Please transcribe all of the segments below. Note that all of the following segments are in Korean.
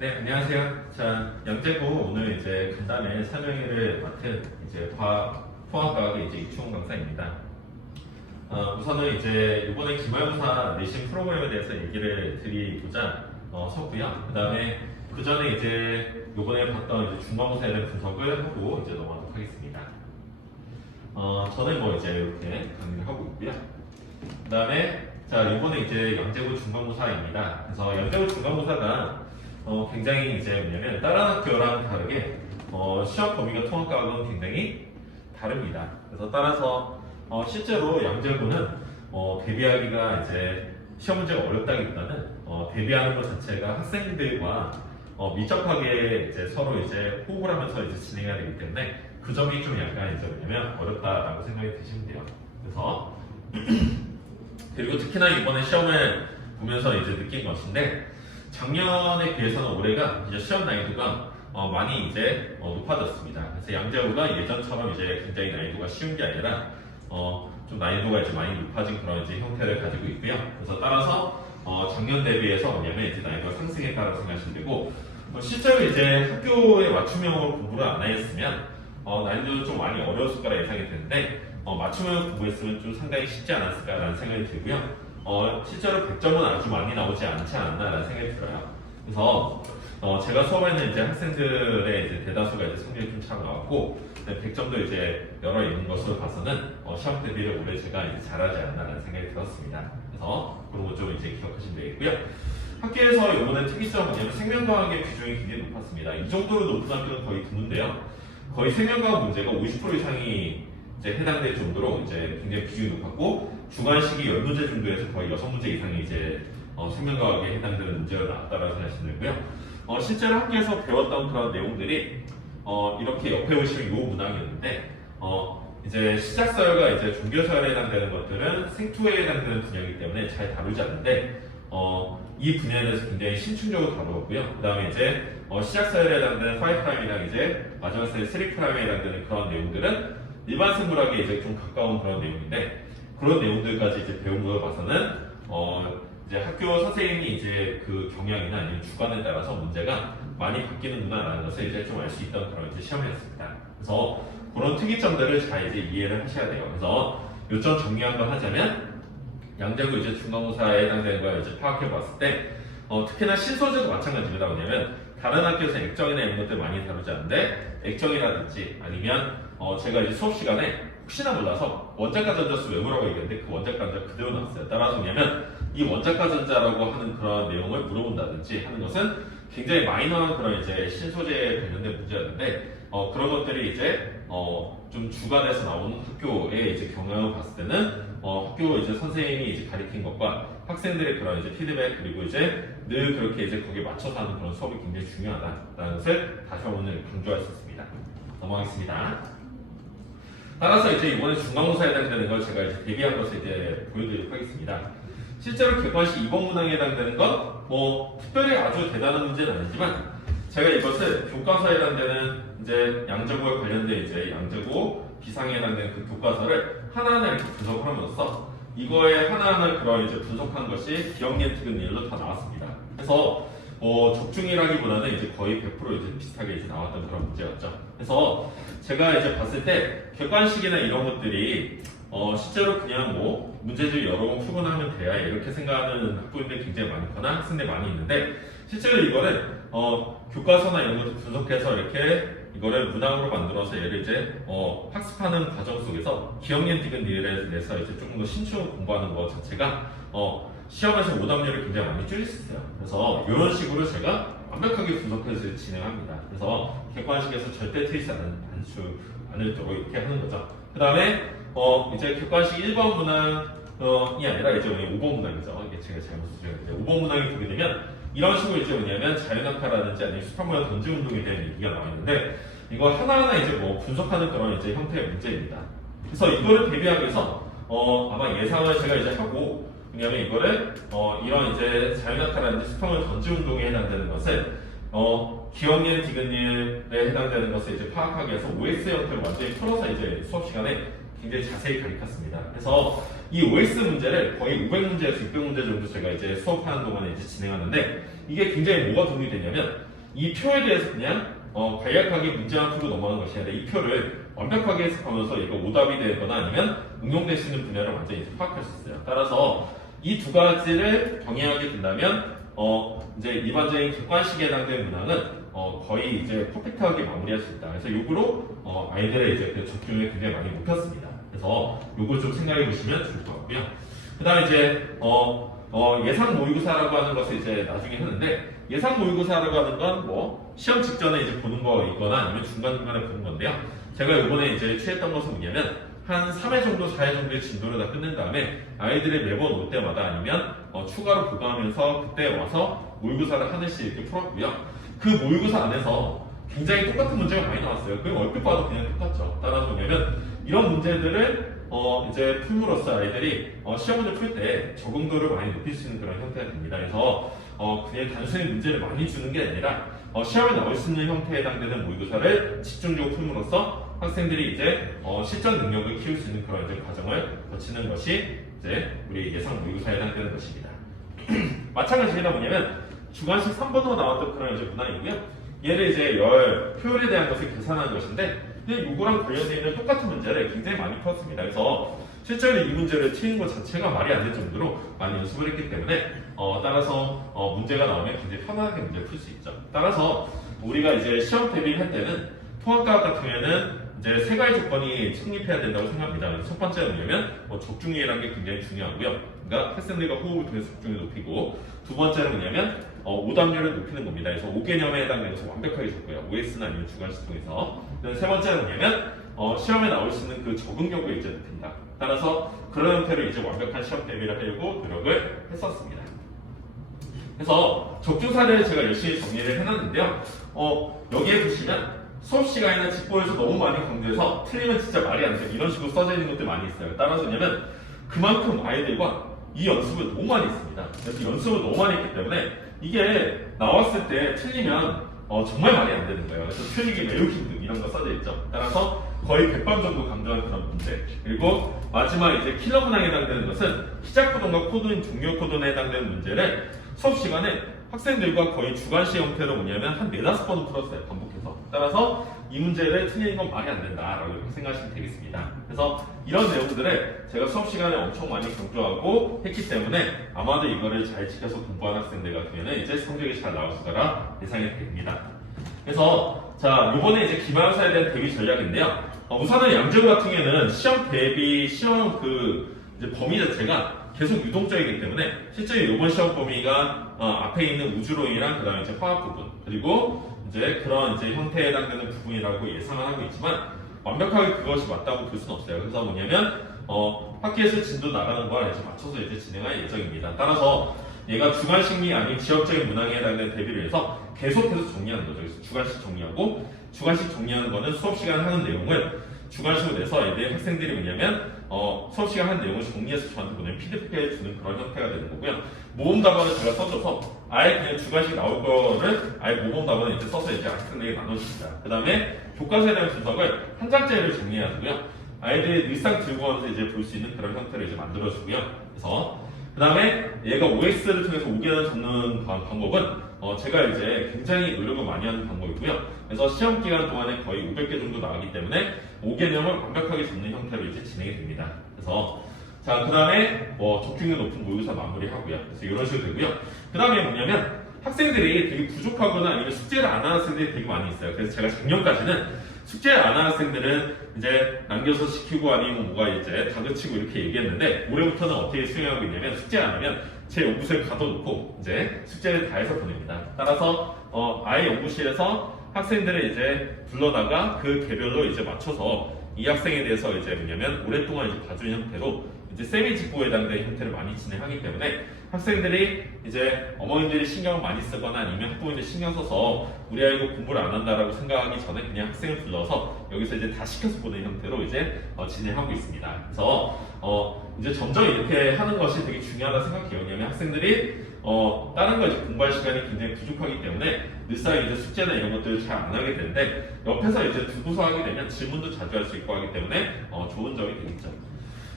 네, 안녕하세요. 자, 영재고 오늘 이제 간단히 설명회를 맡은 이제 통합과학의 이제 이충훈 강사입니다. 우선은 이제 이번에 기말고사 내신 프로그램에 대해서 얘기를 드리고자 섰고요. 그 다음에 그 전에 이제 이번에 봤던 이제 중간고사에 대한 분석을 하고 이제 넘어가도록 하겠습니다. 저는 뭐 이제 이렇게 강의를 하고 있고요. 그 다음에 자, 이번에 이제 영재고 중간고사입니다. 그래서 영재고 중간고사가 굉장히 이제 뭐냐면 다른 학교랑 다르게 시험 범위가 통합과학은 굉장히 다릅니다. 그래서 따라서 실제로 영재고는 대비하기가 이제 시험 문제가 어렵다기보다는 대비하는 것 자체가 학생들과 밀접하게 이제 서로 이제 호흡을 하면서 이제 진행해야 되기 때문에 그 점이 좀 약간 이제 뭐냐면 어렵다라고 생각이 드시면 돼요. 그래서 그리고 특히나 이번에 시험을 보면서 이제 느낀 것인데 작년에 비해서는 올해가 이제 시험 난이도가 많이 이제 높아졌습니다. 그래서 양재고가 예전처럼 이제 굉장히 난이도가 쉬운 게 아니라 좀 난이도가 이제 많이 높아진 그런 이제 형태를 가지고 있고요. 그래서 따라서 작년 대비해서 뭐냐면 이제 난이도가 상승했다고 생각하시면 되고 실제로 이제 학교에 맞춤형으로 공부를 안 했으면 난이도도 좀 많이 어려웠을 거라 예상이 되는데 맞춤형 공부했으면 좀 상당히 쉽지 않았을까라는 생각이 들고요. 실제로 100점은 아주 많이 나오지 않지 않았나라는 생각이 들어요. 그래서 제가 수업에는 이제 학생들의 이제 대다수가 이제 성적이 좀 잘 나왔고 100점도 이제 열어 있는 것으로 봐서는 시험 대비를 올해 제가 이제 잘하지 않나라는 생각이 들었습니다. 그래서 그런 거 좀 이제 기억하시면 되겠고요. 학교에서 이번에 특이점은 뭐냐면 생명과학의 비중이 굉장히 높았습니다. 이 정도로 높은 학교는 거의 드문데요. 거의 생명과학 문제가 50% 이상이 이제 해당될 정도로 이제 굉장히 비중이 높았고 주관식이 10문제 정도에서 거의 6문제 이상이 이제 생명과학에 해당되는 문제가 나왔다고 생각하시면 되고요. 실제로 학교에서 배웠던 그런 내용들이 이렇게 옆에 보시면 요 문항이었는데 이제 시작서열과 이제 종교서열에 해당되는 것들은 생투에 해당되는 분야이기 때문에 잘 다루지 않는데 이 분야에 대해서 굉장히 신중적으로 다루었고요. 그 다음에 이제 시작서열에 해당되는 5'이랑 이제 마지막 서열 3'에 해당되는 그런 내용들은 일반 생물학에 이제 좀 가까운 그런 내용인데 그런 내용들까지 이제 배운 걸 봐서는 이제 학교 선생님이 이제 그 경향이나 아니면 주관에 따라서 문제가 많이 바뀌는구나라는 것을 이제 좀 알 수 있던 그런 이제 시험이었습니다. 그래서 그런 특이점들을 잘 이제 이해를 하셔야 돼요. 그래서 요점 정리 한번 하자면 양재고 이제 중간고사에 해당되는 걸 이제 파악해 봤을 때 특히나 신소재도 마찬가지입니다. 왜냐면 다른 학교에서 액정이나 이런 것들 많이 다루지 않는데 액정이라든지 아니면 제가 이제 수업 시간에 혹시나 몰라서 원자가 전자수 외우라고 얘기했는데 그 원자가 전자 그대로 나왔어요. 따라서 뭐냐면 이 원자가 전자라고 하는 그런 내용을 물어본다든지 하는 것은 굉장히 마이너한 그런 이제 신소재에 관련된 문제였는데 그런 것들이 이제 좀 주관에서 나오는 학교의 이제 경향을 봤을 때는 학교 이제 선생님이 이제 가리킨 것과 학생들의 그런 이제 피드백 그리고 이제 늘 그렇게 이제 거기에 맞춰서 하는 그런 수업이 굉장히 중요하다라는 것을 다시 오늘 강조할 수 있습니다. 넘어가겠습니다. 따라서 이제 이번에 중간고사에 해당되는 걸 제가 이제 대비한 것을 이제 보여드리도록 하겠습니다. 실제로 객관식 2번 문항에 해당되는 건 특별히 아주 대단한 문제는 아니지만 제가 이것을 교과서에 해당되는 이제 양재고에 관련된 이제 양재고 비상에 해당되는 그 교과서를 하나하나 이렇게 분석하면서 이거에 하나하나 그런 이제 분석한 것이 기억니은 티귿 니을로 다 나왔습니다. 그래서 적중이라기보다는 이제 거의 100% 이제 비슷하게 이제 나왔던 그런 문제였죠. 그래서 제가 이제 봤을 때 객관식이나 이런 것들이 실제로 그냥 문제집 여러 번 풀거나 하면 돼야 이렇게 생각하는 학부모님들이 굉장히 많거나 학생들이 많이 있는데 실제로 이거는 교과서나 이런 것들 분석해서 이렇게 이거를 문항으로 만들어서 얘를 이제 학습하는 과정 속에서 기억니은 티귿 니을에 대해서 이제 조금 더 신중하게 공부하는 것 자체가 시험에서 오답률을 굉장히 많이 줄일 수 있어요. 그래서 이런 식으로 제가 완벽하게 분석해서 진행합니다. 그래서 객관식에서 절대 틀리지 않도록 이렇게 하는 거죠. 그 다음에 이제 객관식 1번 문항이 아니라 이제 5번 문항이죠. 이게 제가 잘못 수정했는데 5번 문항이 보게 되면 이런 식으로 이제 뭐냐면 자연학파라든지 아니면 수평모양 던지 운동에 대한 얘기가 나와 있는데 이거 하나하나 이제 분석하는 그런 이제 형태의 문제입니다. 그래서 이거를 대비하기 위해서 아마 예상을 제가 이제 하고 왜냐면 이거를 이런 이제 자연학파라든지 수평모양 던지 운동에 해당되는 것을 기억니은 티귿니을에 해당되는 것을 이제 파악하기 위해서 OX 형태로 완전히 풀어서 이제 수업 시간에 굉장히 자세히 가르쳤습니다. 그래서 이 OX 문제를 거의 500문제에서 600문제 정도 제가 이제 수업하는 동안에 이제 진행하는데 이게 굉장히 뭐가 도움이 되냐면 이 표에 대해서 그냥 간략하게 문제만 풀고 넘어가는 것이 아니라 이 표를 완벽하게 해석하면서 얘가 오답이 되거나 아니면 응용될 수 있는 분야를 완전히 이제 파악할 수 있어요. 따라서 이 두 가지를 병행하게 된다면 이제 일반적인 객관식에 해당되는 문항은 거의 이제 퍼펙트하게 마무리할 수 있다. 그래서 요거로 아이들의 이제 그 적중을 굉장히 많이 높였습니다. 그래서 요걸 좀 생각해 보시면 좋을 것 같고요. 그다음에 이제 예상 모의고사라고 하는 것을 이제 나중에 하는데 예상 모의고사라고 하는 건 뭐 시험 직전에 이제 보는 거있거나 아니면 중간중간에 보는 건데요. 제가 이번에 이제 취했던 것은 뭐냐면 한 3회 정도, 4회 정도의 진도를 다 끝낸 다음에 아이들이 매번 올 때마다 아니면 추가로 보강하면서 그때 와서 모의고사를 하나씩 이렇게 풀었고요. 그 모의고사 안에서 굉장히 똑같은 문제가 많이 나왔어요. 그럼 얼핏 봐도 그냥 똑같죠. 따라서 뭐냐면 이런 문제들을 이제 풀므로써 아이들이 시험 문제 풀 때 적응도를 많이 높일 수 있는 그런 형태가 됩니다. 그래서 그냥 단순히 문제를 많이 주는 게 아니라 시험에 나올 수 있는 형태에 해당되는 모의고사를 집중적으로 풀므로써 학생들이 이제 실전 능력을 키울 수 있는 그런 이제 과정을 거치는 것이 이제 우리 예상 모의고사에 해당되는 것입니다. 마찬가지로 뭐냐면 주관식 3번으로 나왔던 그런 이제 문항이고요. 얘를 이제 효율에 대한 것을 계산하는 것인데 이거랑 관련되어 있는 똑같은 문제를 굉장히 많이 풀었습니다. 그래서 실제로 이 문제를 치는 것 자체가 말이 안 될 정도로 많이 연습을 했기 때문에 따라서 문제가 나오면 굉장히 편안하게 문제를 풀 수 있죠. 따라서 우리가 이제 시험 대비를 할 때는 통합과학 같은 경우에는 이제 세 가지 조건이 성립해야 된다고 생각합니다. 첫 번째는 뭐냐면 적중률이라는 게 굉장히 중요하고요. 그러니까 학생들과 호흡을 통해서 적중률을 높이고 두 번째는 뭐냐면 오답률을 높이는 겁니다. 그래서 5개념에 해당되는 것을 완벽하게 적고요. OS나 아니면 주관식 통해서. 세 번째는 뭐냐면 시험에 나올 수 있는 그 적응력을 이제 높인다. 따라서 그런 형태로 이제 완벽한 시험 대비를 하려고 노력을 했었습니다. 그래서 적중 사례를 제가 열심히 정리를 해놨는데요. 여기에 보시면 수업 시간이나 직보에서 너무 많이 강조해서 틀리면 진짜 말이 안 돼. 이런 식으로 써져 있는 것들이 많이 있어요. 따라서 뭐냐면 그만큼 아이들과 이 연습을 너무 많이 했습니다. 그래서 연습을 너무 많이 했기 때문에 이게 나왔을 때 틀리면 정말 말이 안 되는 거예요. 그래서 틀리기 매우 힘든 이런 거 써져 있죠. 따라서 거의 100번 정도 강조한 그런 문제. 그리고 마지막 이제 킬러 문항에 해당되는 것은 시작 코드과 코드인 종료 코드에 해당되는 문제를 수업 시간에 학생들과 거의 주관식 형태로 뭐냐면 한 4-5번은 풀었어요. 반복해서. 따라서 이 문제를 틀리는 건 말이 안 된다라고 이렇게 생각하시면 되겠습니다. 그래서 이런 내용들을 제가 수업 시간에 엄청 많이 강조하고 했기 때문에 아마도 이거를 잘 지켜서 공부하는 학생들 같은 경우는 이제 성적이 잘 나올 거라 예상이 됩니다. 그래서 자, 요번에 이제 기말고사에 대한 대비 전략인데요. 우선은 양재고 같은 경우에는 시험 대비, 시험 이제 범위 자체가 계속 유동적이기 때문에 실제로 이번 시험 범위가 앞에 있는 우주론이랑 그 다음에 이제 화학 부분 그리고 이제 그런 이제 형태에 해당되는 부분이라고 예상을 하고 있지만 완벽하게 그것이 맞다고 볼 수는 없어요. 그래서 뭐냐면 학기에서 진도 나가는 거와 이제 맞춰서 이제 진행할 예정입니다. 따라서 얘가 주관식이 아닌 지역적인 문항에 해당되는 대비를 해서 계속해서 정리하는 거죠. 그래서 주관식 정리하고 주관식 정리하는 거는 수업 시간 하는 내용을 주관식으로 내서 애들 학생들이 뭐냐면 수업 시간 하는 내용을 정리해서 저한테 보내면 피드백해 주는 그런 형태가 되는 거고요. 모범 답안을 제가 써줘서 아예 그냥 주관식 나올 거를 아예 모범 답안을 이제 써서 이제 학생들에게 나눠줍니다. 그 다음에 교과서에 대한 분석을 한 장짜리를 정리해주고요. 아이들이 일상 들고 와서 이제 볼 수 있는 그런 형태를 이제 만들어주고요. 그래서 그 다음에 얘가 OX를 통해서 5개년 적는 방법은 제가 이제 굉장히 노력을 많이 하는 방법이고요. 그래서 시험 기간 동안에 거의 500개 정도 나가기 때문에 5개념을 완벽하게 적는 형태로 이제 진행이 됩니다. 그래서 자, 그 다음에 적중률 높은 모의고사 마무리하고요. 그래서 이런 식으로 되고요. 그 다음에 뭐냐면 학생들이 되게 부족하거나 아니면 숙제를 안 하는 학생들이 되게 많이 있어요. 그래서 제가 작년까지는 숙제를 안 하는 학생들은 이제 남겨서 시키고 아니면 뭐가 이제 다그치고 이렇게 얘기했는데 올해부터는 어떻게 수행하고 있냐면 숙제 안 하면 제 연구소에 가둬놓고 이제 숙제를 다 해서 보냅니다. 따라서 아예 연구실에서 학생들을 이제 불러다가 그 개별로 이제 맞춰서 이 학생에 대해서 이제 뭐냐면 오랫동안 이제 봐주는 형태로 이제 세미 직보에 해당되는 형태를 많이 진행하기 때문에 학생들이 이제 어머님들이 신경을 많이 쓰거나 아니면 학부모님들이 신경 써서 우리 아이가 공부를 안 한다라고 생각하기 전에 그냥 학생을 불러서 여기서 이제 다 시켜서 보는 형태로 이제 진행하고 있습니다. 그래서 이제 점점 이렇게 하는 것이 되게 중요하다 생각해요. 왜냐하면 학생들이 다른 거 이제 공부할 시간이 굉장히 부족하기 때문에 늘상 이제 숙제나 이런 것들을 잘 안 하게 되는데 옆에서 이제 두고서 하게 되면 질문도 자주 할 수 있고 하기 때문에 좋은 점이 되겠죠.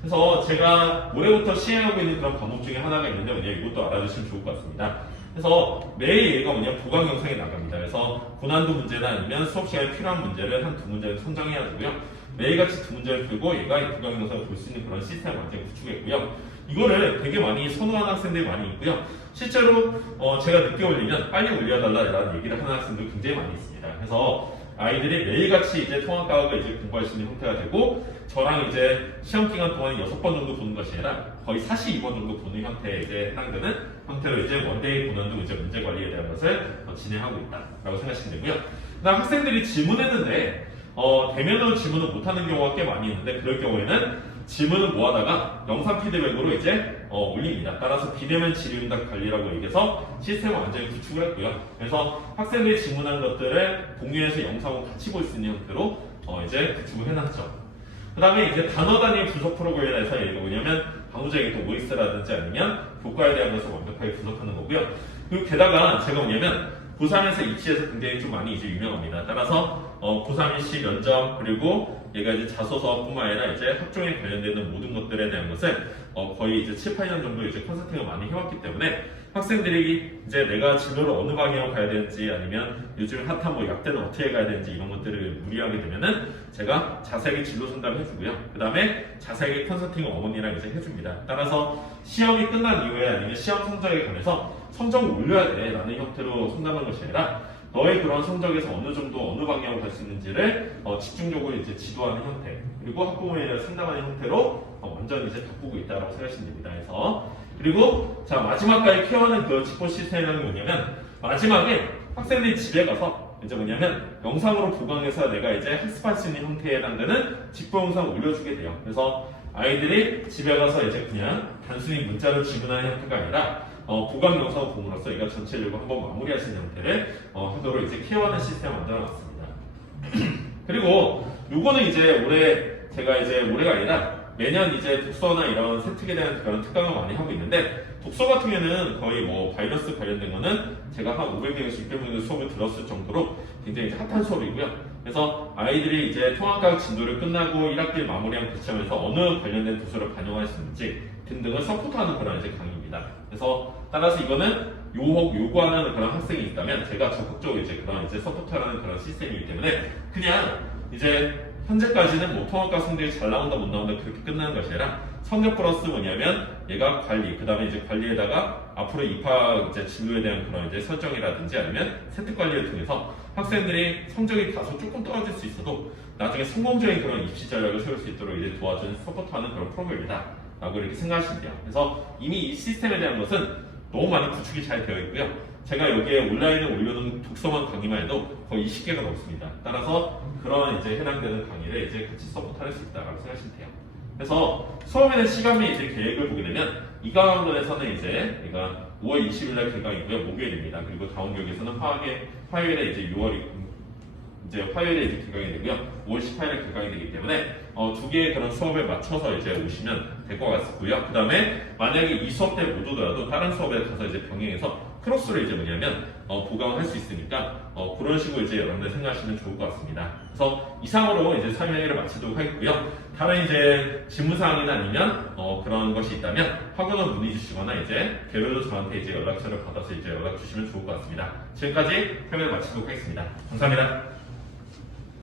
그래서 제가 올해부터 시행하고 있는 그런 과목 중에 하나가 있는데 이것도 알아주시면 좋을 것 같습니다. 그래서 매일 얘가 보강 영상이 나갑니다. 그래서 고난도 문제나 아니면 수업 시간에 필요한 문제를 한 두 문제를 선정해야 되고요. 매일같이 두 문제를 풀고 얘가 이 보강 영상을 볼 수 있는 그런 시스템을 완전히 구축했고요. 이거를 되게 많이 선호하는 학생들이 많이 있고요. 실제로 제가 늦게 올리면 빨리 올려달라는 얘기를 하는 학생들 굉장히 많이 있습니다. 그래서 아이들이 매일같이 이제 통합과학을 이제 공부할 수 있는 형태가 되고 저랑 이제 시험 기간 동안 6번 정도 보는 것이 아니라 거의 42번 정도 보는 형태에 이제 해당되는 형태로 이제 원데이 고난도 이제 문제 관리에 대한 것을 진행하고 있다라고 생각하시면 되고요. 그다음 학생들이 질문했는데 대면으로 질문을 못하는 경우가 꽤 많이 있는데 그럴 경우에는 질문을 모아다가 영상 피드백으로 이제 올립니다. 따라서 비대면 질의응답 관리라고 얘기해서 시스템을 완전히 구축을 했고요. 그래서 학생들이 질문한 것들을 공유해서 영상으로 같이 볼 수 있는 형태로 이제 구축을 해놨죠. 그 다음에 이제 단어 단위 분석 프로그램에서 얘기가 뭐냐면 방금 또 OX라든지 아니면 교과에 대한 것을 완벽하게 분석하는 거고요. 그리고 게다가 제가 뭐냐면 고3에서 입시에서 굉장히 좀 많이 이제 유명합니다. 따라서 고3 입시 면접 그리고 얘가 이제 자소서뿐만 아니라 이제 학종에 관련되는 모든 것들에 대한 것을 거의 이제 7, 8년 정도 이제 컨설팅을 많이 해왔기 때문에 학생들이 이제 내가 진로를 어느 방향으로 가야 되는지 아니면 요즘 핫한 약대는 어떻게 가야 되는지 이런 것들을 문의하게 되면은 제가 자세하게 진로 상담을 해주고요. 그 다음에 자세하게 컨설팅을 어머니랑 이제 해줍니다. 따라서 시험이 끝난 이후에 아니면 시험 성적에 관해서 성적을 올려야 돼 라는 형태로 상담하는 것이 아니라 너의 그런 성적에서 어느 정도 어느 방향으로 갈 수 있는지를 집중적으로 이제 지도하는 형태 그리고 학부모에 상담하는 형태로 완전히 이제 바꾸고 있다고 생각하시면 됩니다. 그래서 그리고 자 마지막까지 케어하는 그 직보 시스템이 뭐냐면 마지막에 학생들이 집에 가서 이제 뭐냐면 영상으로 보강해서 내가 이제 학습할 수 있는 형태에 해당되는 직보 영상을 올려주게 돼요. 그래서 아이들이 집에 가서 이제 그냥 단순히 문자로 질문하는 형태가 아니라 보강 영상을 봄으로써 얘가 전체적으로 한번 마무리할 수 있는 형태를 하도록 이제 케어하는 시스템을 만들어놨습니다. 그리고 요거는 이제 제가 이제 올해가 아니라 매년 이제 독서나 이런 세특에 대한 그런 특강을 많이 하고 있는데 독서 같은 경우에는 거의 바이러스 관련된 거는 제가 한 500명에서 600명의 수업을 들었을 정도로 굉장히 이제 핫한 수업이고요. 그래서 아이들이 이제 통합과학 진도를 끝나고 1학기를 마무리한 시점에서 어느 관련된 도서를 반영할 수 있는지 등등을 서포트하는 그런 이제 강의입니다. 그래서 따라서 이거는 요구하는 그런 학생이 있다면 제가 적극적으로 이제 그런 이제 서포트하는 그런 시스템이기 때문에 그냥 이제 현재까지는 통합과학 성적이 잘 나온다 못 나온다 그렇게 끝나는 것이 아니라 성적 플러스 뭐냐면 얘가 관리 그 다음에 이제 관리에다가 앞으로 입학 이제 진로에 대한 그런 이제 설정이라든지 아니면 세특 관리를 통해서 학생들이 성적이 다소 조금 떨어질 수 있어도 나중에 성공적인 그런 입시 전략을 세울 수 있도록 이제 도와주는 서포트하는 그런 프로그램이다 라고 이렇게 생각하시면 돼요. 그래서 이미 이 시스템에 대한 것은 너무 많이 구축이 잘 되어 있고요. 제가 여기에 온라인에 올려놓은 독서만 강의만 해도 거의 20개가 넘습니다. 따라서 그런 이제 해당되는 강의를 이제 같이 서포트할 수 있다고 생각하시면 돼요. 그래서 수업에 대한 시간의 이제 계획을 보게 되면 이 강원에서는 이제 얘가 5월 20일 날 개강이고요. 목요일입니다. 그리고 다음 교육에서는 화요일에 이제 6월 이제 화요일에 이제 개강이 되고요. 5월 18일에 개강이 되기 때문에 두 개의 그런 수업에 맞춰서 이제 오시면 될 것 같고요. 그 다음에 만약에 이 수업 때 못 오더라도 다른 수업에 가서 이제 병행해서 크로스를 이제 뭐냐면 보강을 할 수 있으니까 그런 식으로 이제 여러분들 생각하시면 좋을 것 같습니다. 그래서 이상으로 이제 설명회를 마치도록 하겠고요. 다른 이제 질문사항이나 아니면 그런 것이 있다면 학원으로 문의 주시거나 이제 개별로 저한테 이제 연락처를 받아서 이제 연락 주시면 좋을 것 같습니다. 지금까지 설명을 마치도록 하겠습니다. 감사합니다.